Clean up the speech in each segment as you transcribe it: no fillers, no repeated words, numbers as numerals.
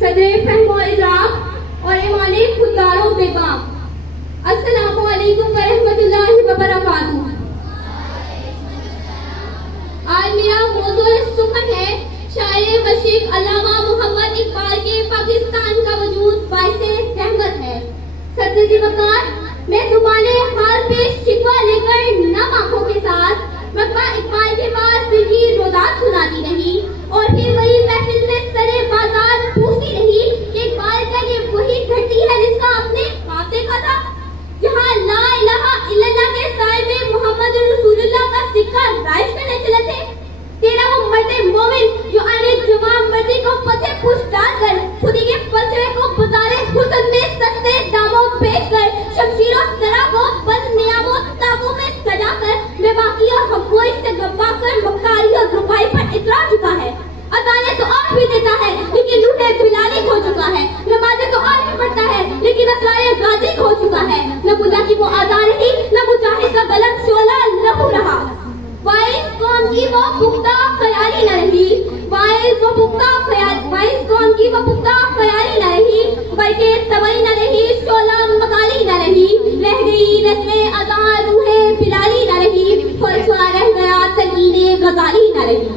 صدر فہم و ادراک اور ایمان خودداروں بے باک، السلام علیکم ورحمۃ اللہ وبرکاتہ۔ آج میرا موضوع سخن ہے شاعر مشرق علامہ محمد اقبال کے پاکستان کا وجود باعث رحمت ہے۔ صدر جی وقار، میں زبان حال پہ شکوہ لے کر نم آنکھوں کے ساتھ مکہ اقبال کے پاس دل کی رودات سناتی رہی اور پھر وہی محفل میں سرے بازار پوچھتی رہی کہ اقبال کا یہ وہی دھرتی ہے جس کا آپ نے خواب دیکھا تھا، جہاں لا الہ الا اللہ کے سائے میں محمد رسول اللہ کا سکہ رائج کرنے چلے تھے۔ تیرا وہ مرد مومن جو آنے جوان مردی کو پتھے پوچھ ڈال کر خودی کے فلسفے کو بازار حسن میں سستے داموں بیچ کر شمشیر و سرا کو بند نیام و تابوں میں سجا کر بے باقی اور حقوق سے گبا کر مکاری اور رفائی پر اترا چکا ہے۔ اذانیں تو اور بھی دیتا ہے لیکن روح بلالی کھو چکا ہے، نمازیں تو اور بھی پڑھتا ہے لیکن اسرار غازی کھو چکا ہے۔ نہ ملا کی وہ آزار رہی، نہ مجاہد کا غلط شعلہ لہو رہا۔ وائس قوم کی وہ پختہ خیالی نہ رہی، وائس قوم کی وہ پختہ خیالی نہ رہی، بلکہ تباہی نہ رہی، شعلہ مکالی نہ رہی، رہ گئی رسم اذان روح بلالی نہ رہی، فلسفہ رہ گیا تلقین غزالی نہ رہی۔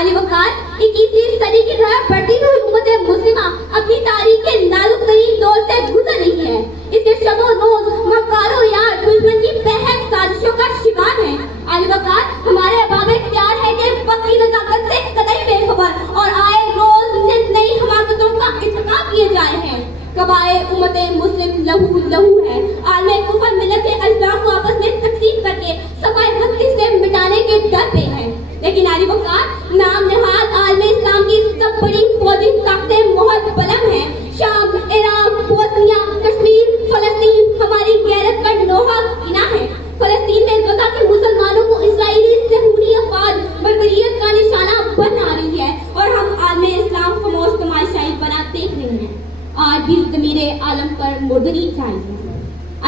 علی وقار، 21ویں صدی کی طرف بڑھتی ہوئی امت مسلمہ اپنی تاریخ کے نازک ترین دور سے گزر رہی ہے۔ اس کے شب و روز مکار و یار دشمن کی بہت سازشوں کا شکار ہے۔ علی وقار، ہمارے اباب اختیار ہے کہ وقت کی نزاکت سے قطعی بے خبر اور آئے روز نت نئی حماقتوں کا ارتکاب کیے جا رہے ہیں۔ قبائے امت مسلم لہو لہو ہے، عالم کفر ملت کے اجزاء کو آپس میں تقسیم کر کے صفائے حق سے مٹانے کے ڈر پہ ہے۔ لیکن علی وقار، نام نہاد عالم اسلام کی سب بڑی فوجی طاقتیں بہت بلند ہیں۔ شام، عراق، بوسنیا، کشمیر، فلسطین ہماری غیرت کا لوہا گنا ہے۔ فلسطین میں غزہ کے مسلمانوں کو اسرائیلی صہیونی افواج بربریت کا نشانہ بن آ رہی ہے اور ہم عالم اسلام خاموش تماشائی بنا دیکھ رہے ہیں۔ آج بھی ضمیر عالم پر مردنی چاہیے۔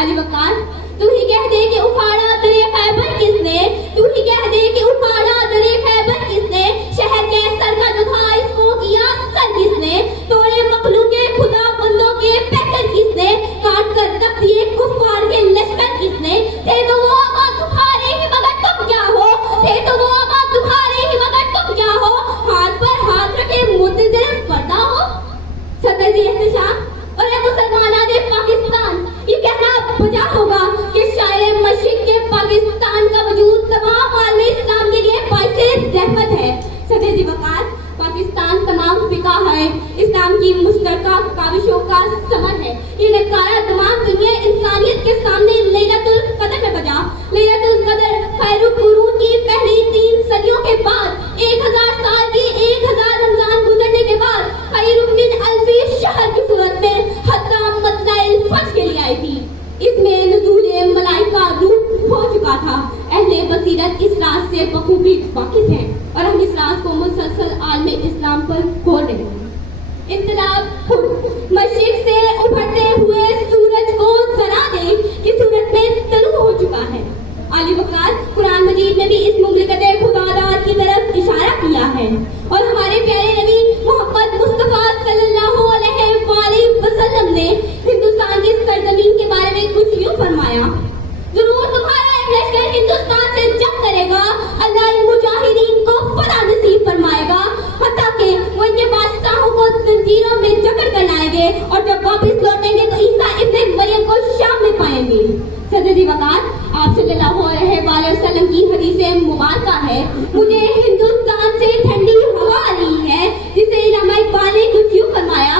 علی وقار، تو ہی کہہ دے کہ اکھاڑا درے خیبر کس نے، تو ہی کہہ دے کہ اکھاڑا درے خیبر کس نے، شہر کے سر کا جو تھا اس کو کیا سر کس نے، توڑے مخلوق خدا بندوں کے پیکر کس نے، کاٹ کر رکھ دیے کفار کے لشکر کس نے، تھے تو وہ آباد تمہارے ہی مگر تم کیا ہو، تھے تو وہ آباد تمہارے ہی مگر تم کیا ہو، ہاتھ پر ہاتھ رکھے متظر پردہ ہو۔ صدر جی احتشام اور اے مسلمانان پاکستان، یہ کہنا بجا ہوگا کہ شاعر مشرق کے پاکستان کا وجود تمام عالم اسلام کے لیے باعث رحمت ہے۔ صدر جی وقار، پاکستان تمام فقہ ہے اسلام کی مشترکہ کاوشوں کا ثمر ہے۔ یہ نظارہ تمام دنیا انسانیت کے سامنے لیلۃ القدر میں بجا۔ لیلۃ القدر خیر القرون کی پہلی 3 صدیوں کے بعد 1000 سال کی 1000 رمضان گزرنے کے بعد خیر من الف شہر کی صورت میں حتی مطلع الفجر کے لیے آئی تھی۔ اس میں نزول ملائکہ روح ہو چکا تھا۔ اہل بصیرت اس راز سے بخوبی واقف ہیں اور ہم اس راز کو مسلسل عالم اسلام پر کھول رہے ہیں۔ انقلاب مشرق سے ابھرتے ہوئے سورج کو ذرا دے کی صورت میں طلوع ہو چکا ہے۔ علی وقار، قرآن مجید نے بھی اس مملکت خداداد کی طرف اشارہ کیا ہے اور ہمارے پیارے نبی محمد مصطفیٰ صلی اللہ علیہ وآلہ وسلم نے ہندوستان کی سرزمین کے بارے میں کچھ یوں فرمایا: ضرور تمہارا ایک لشکر ہندوستان سے جنگ کرے گا، اللہ ان مجاہدین کو فتح نصیب فرمائے گا، حتیٰ کہ وہ ان کے بادشاہوں کو زنجیروں میں جکڑ کر لائیں گے اور جب واپس لوٹیں گے تو عیسیٰ ابن مریم کو شام میں پائیں گے۔ صدر جی وقار، آپ صلی اللہ علیہ وآلہ وسلم کی حدیث مبارکہ ہے: مجھے ہندوستان سے ٹھنڈی ہوا آ رہی ہے، جسے علامہ اقبال نے کچھ یوں فرمایا: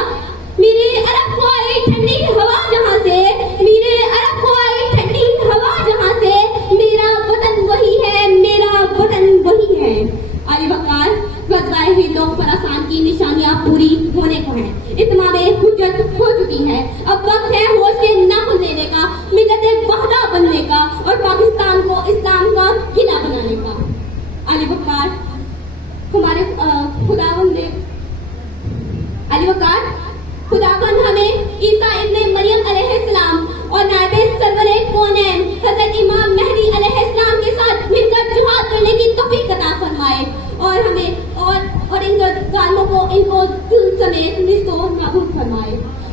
میرے عرب کو آئی ٹھنڈی ہوا جہاں سے، میرے عرب کو آئی ٹھنڈی ہوا جہاں سے، میرا وطن وہی ہے، میرا وطن وہی ہے۔ علی وقار، غزوہ ہند و خراسان کی نشانیاں پوری ہونے کو ہیں، اتمام حجت ہو چکی ہے۔ اب وقت ہے ہوش کے ناخن لینے کا، ملت وحدہ بننے کا اور پاکستان کو اسلام کا قلعہ بنانے کا۔ علی وقار، ہمارے خداوند ہمیں عیسیٰ ابن مریم علیہ السلام اور نائب سرور کونین حضرت امام مہدی علیہ السلام کے ساتھ مل کر جہاد کرنے کی توفیق عطا فرمائے اور ہمیں اور ان ظالموں کو ان کو ظلم سمیت نصف و فرمائے.